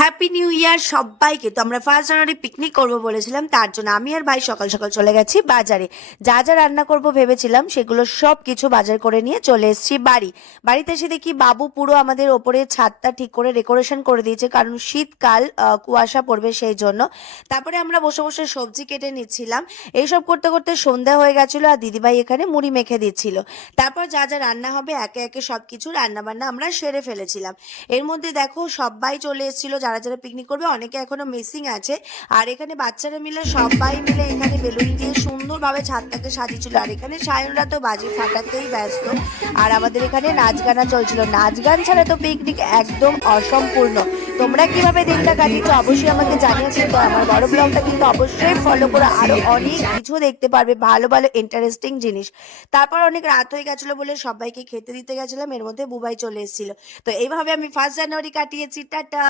Happy new year সবাইকে। তো আমরা 1 জানুয়ারি পিকনিক করব বলেছিলাম, তার জন্য আমি আর ভাই সকাল সকাল চলে গেছি বাজারে। যা যা রান্না করব ভেবেছিলাম সেগুলো সব কিছু বাজার করে নিয়ে চলে এসেছি বাড়িতে এসে দেখি বাবু পুরো আমাদের ওপরে ছাদটা ঠিক করে ডেকোরেশন করে দিয়েছে, কারণ শীতকাল, কুয়াশা পড়বে সেই জন্য। তারপরে আমরা বসে বসে সবজি কেটে নিচ্ছিলাম। এইসব করতে করতে সন্ধ্যা হয়ে গেছিলো, আর দিদিভাই এখানে মুড়ি মেখে দিচ্ছিল। তারপর যা যা রান্না হবে একে একে সব কিছু রান্না বান্না আমরা সেরে ফেলেছিলাম। এর মধ্যে দেখো সবাই চলে এসেছিল, যারা যারা পিকনিক করবে, অনেকে এখনো মিসিং আছে। আর এখানে বাচ্চারা মিলে সবাই মিলে এখানে বেলুন দিয়ে সুন্দরভাবে ছাদটাকে সাজিয়েছিল। আর এখানে সায়নরা তো বাজি ফাটাতেই ব্যস্ত। আর আমাদের এখানে নাচ গানা চলছিল, নাচ গান ছাড়া তো পিকনিক একদম অসম্পূর্ণ। তোমরা কিভাবে দিনটা কাটিয়েছো অবশ্যই আমাকে জানিও, কিন্তু আমার বড় ব্লগটা কিন্তু অবশ্যই ফলো করো, আরো অনেক কিছু দেখতে পারবে, ভালো ভালো ইন্টারেস্টিং জিনিস। তারপর অনেক রাত হয়ে গেছিল বলে সবাইকে খেতে দিতে গেছিলাম, এর মধ্যে বুবাই চলে এসেছিল। তো এইভাবে আমি 1 জানুয়ারি কাটিয়েছি। টাটা।